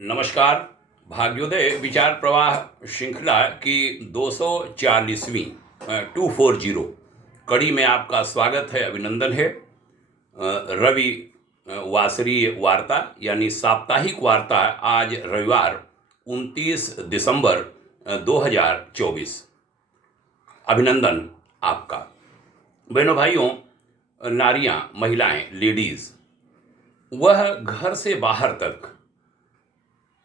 नमस्कार। भाग्योदय विचार प्रवाह श्रृंखला की 240वीं 240 कड़ी में आपका स्वागत है, अभिनंदन है। रवि वासरीय वार्ता यानी साप्ताहिक वार्ता आज रविवार 29 दिसंबर 2024। अभिनंदन आपका। बहनों भाइयों, नारियां, महिलाएं, लेडीज़, वह घर से बाहर तक,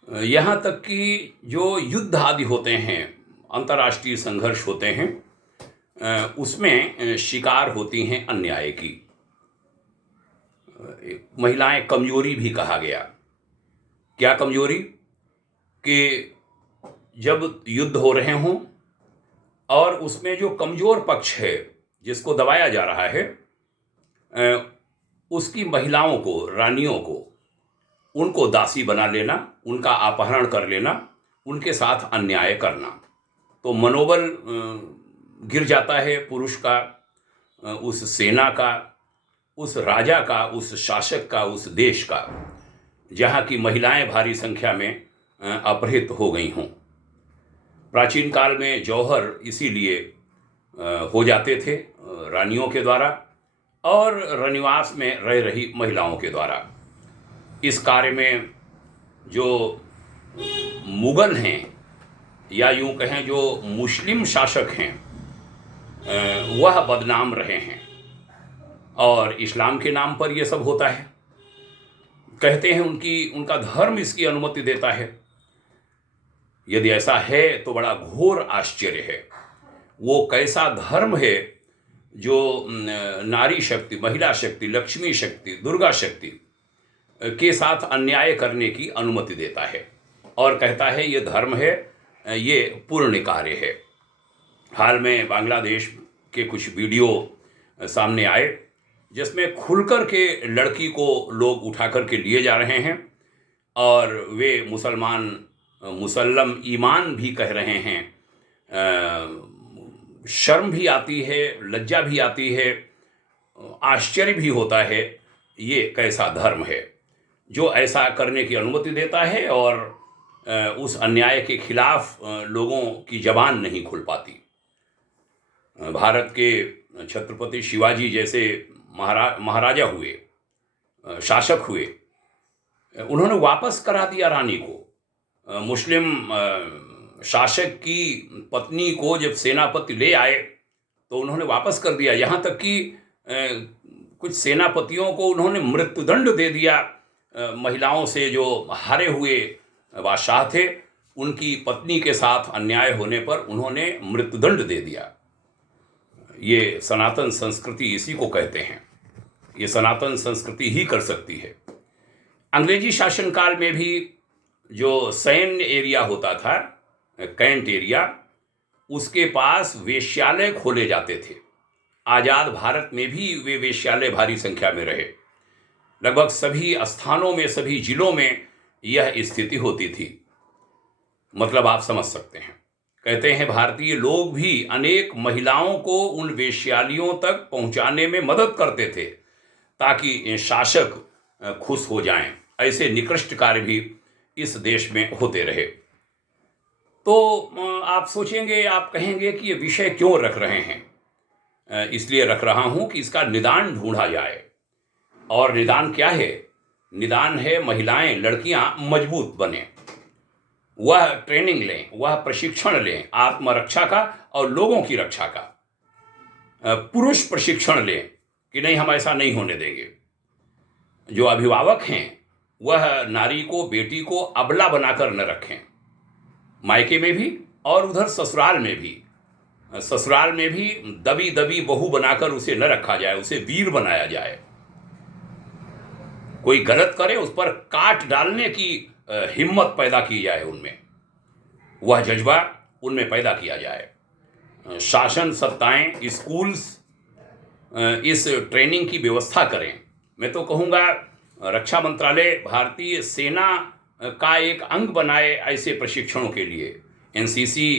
यहाँ तक कि जो युद्ध आदि होते हैं, अंतर्राष्ट्रीय संघर्ष होते हैं, उसमें शिकार होती हैं अन्याय की। महिलाएं कमजोरी भी कहा गया। क्या कमजोरी? कि जब युद्ध हो रहे हों और उसमें जो कमजोर पक्ष है, जिसको दबाया जा रहा है, उसकी महिलाओं को, रानियों को, उनको दासी बना लेना, उनका अपहरण कर लेना, उनके साथ अन्याय करना, तो मनोबल गिर जाता है पुरुष का, उस सेना का, उस राजा का, उस शासक का, उस देश का, जहाँ की महिलाएं भारी संख्या में अपहृत हो गई हों। प्राचीन काल में जौहर इसीलिए हो जाते थे रानियों के द्वारा और रनिवास में रह रही महिलाओं के द्वारा। इस कार्य में जो मुगल हैं, या यूं कहें जो मुस्लिम शासक हैं, वह बदनाम रहे हैं और इस्लाम के नाम पर यह सब होता है। कहते हैं उनका धर्म इसकी अनुमति देता है। यदि ऐसा है तो बड़ा घोर आश्चर्य है। वो कैसा धर्म है जो नारी शक्ति, महिला शक्ति, लक्ष्मी शक्ति, दुर्गा शक्ति के साथ अन्याय करने की अनुमति देता है और कहता है ये धर्म है, ये पुण्य कार्य है। हाल में बांग्लादेश के कुछ वीडियो सामने आए जिसमें खुलकर के लड़की को लोग उठा कर के लिए जा रहे हैं और वे मुसल्लम ईमान भी कह रहे हैं। शर्म भी आती है, लज्जा भी आती है, आश्चर्य भी होता है। ये कैसा धर्म है जो ऐसा करने की अनुमति देता है और उस अन्याय के खिलाफ लोगों की जबान नहीं खुल पाती। भारत के छत्रपति शिवाजी जैसे महाराजा हुए, शासक हुए, उन्होंने वापस करा दिया रानी को। मुस्लिम शासक की पत्नी को जब सेनापति ले आए तो उन्होंने वापस कर दिया। यहाँ तक कि कुछ सेनापतियों को उन्होंने मृत्युदंड दे दिया। महिलाओं से जो हारे हुए बादशाह थे, उनकी पत्नी के साथ अन्याय होने पर उन्होंने मृत्युदंड दे दिया। ये सनातन संस्कृति इसी को कहते हैं। ये सनातन संस्कृति ही कर सकती है। अंग्रेजी शासनकाल में भी जो सैन्य एरिया होता था, कैंट एरिया, उसके पास वेश्यालय खोले जाते थे। आज़ाद भारत में भी वे वेश्यालय भारी संख्या में रहे। लगभग सभी स्थानों में, सभी जिलों में यह स्थिति होती थी। मतलब आप समझ सकते हैं। कहते हैं भारतीय लोग भी अनेक महिलाओं को उन वेश्यालयों तक पहुंचाने में मदद करते थे ताकि शासक खुश हो जाएं। ऐसे निकृष्ट कार्य भी इस देश में होते रहे। तो आप सोचेंगे, आप कहेंगे कि ये विषय क्यों रख रहे हैं। इसलिए रख रहा हूं कि इसका निदान ढूंढा जाए। और निदान क्या है? निदान है महिलाएं, लड़कियां मजबूत बने, वह ट्रेनिंग लें, वह प्रशिक्षण लें आत्मरक्षा का और लोगों की रक्षा का। पुरुष प्रशिक्षण लें कि नहीं, हम ऐसा नहीं होने देंगे। जो अभिभावक हैं वह नारी को, बेटी को अबला बनाकर न रखें, मायके में भी और उधर ससुराल में भी। ससुराल में भी दबी दबी बहू बनाकर उसे न रखा जाए, उसे वीर बनाया जाए। कोई गलत करे उस पर काट डालने की हिम्मत पैदा की जाए, उनमें वह जज्बा उनमें पैदा किया जाए। शासन सत्ताएं, स्कूल्स इस ट्रेनिंग की व्यवस्था करें। मैं तो कहूँगा रक्षा मंत्रालय भारतीय सेना का एक अंग बनाए ऐसे प्रशिक्षणों के लिए। एनसीसी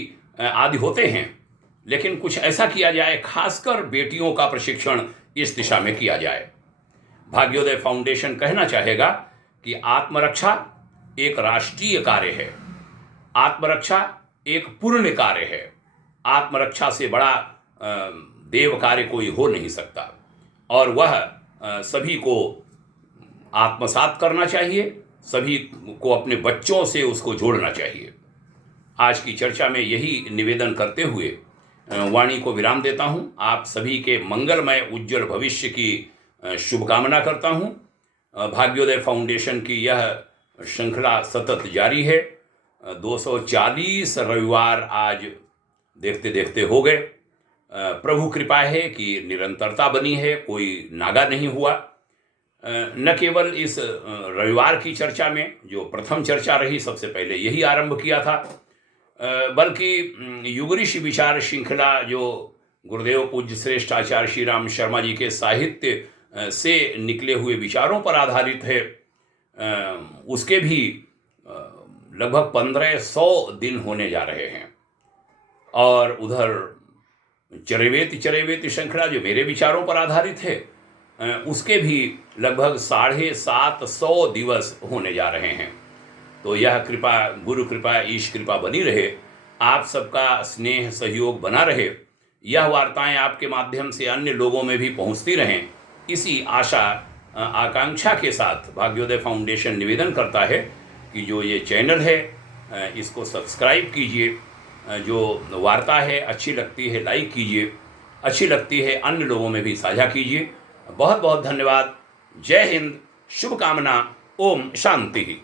आदि होते हैं, लेकिन कुछ ऐसा किया जाए, खासकर बेटियों का प्रशिक्षण इस दिशा में किया जाए। भाग्योदय फाउंडेशन कहना चाहेगा कि आत्मरक्षा एक राष्ट्रीय कार्य है। आत्मरक्षा एक पुण्य कार्य है। आत्मरक्षा से बड़ा देव कार्य कोई हो नहीं सकता, और वह सभी को आत्मसात करना चाहिए, सभी को अपने बच्चों से उसको जोड़ना चाहिए। आज की चर्चा में यही निवेदन करते हुए वाणी को विराम देता हूं। आप सभी के मंगलमय उज्जवल भविष्य की शुभकामना करता हूं। भाग्योदय फाउंडेशन की यह श्रृंखला सतत जारी है। 240 रविवार आज देखते देखते हो गए। प्रभु कृपा है कि निरंतरता बनी है, कोई नागा नहीं हुआ। न केवल इस रविवार की चर्चा में, जो प्रथम चर्चा रही, सबसे पहले यही आरंभ किया था, बल्कि युग ऋषि विचार श्रृंखला जो गुरुदेव पूज्य श्रेष्ठ आचार्य श्री राम शर्मा जी के साहित्य से निकले हुए विचारों पर आधारित है, उसके भी लगभग 1500 दिन होने जा रहे हैं। और उधर चरैवेति श्रृंखला जो मेरे विचारों पर आधारित है, उसके भी लगभग 750 दिवस होने जा रहे हैं। तो यह कृपा, गुरु कृपा, ईश कृपा बनी रहे, आप सबका स्नेह सहयोग बना रहे, यह वार्ताएं आपके माध्यम से अन्य लोगों में भी पहुंचती रहें, इसी आशा आकांक्षा के साथ भाग्योदय फाउंडेशन निवेदन करता है कि जो ये चैनल है इसको सब्सक्राइब कीजिए, जो वार्ता है अच्छी लगती है लाइक कीजिए, अच्छी लगती है अन्य लोगों में भी साझा कीजिए। बहुत बहुत धन्यवाद। जय हिंद, शुभकामना, ओम शांति।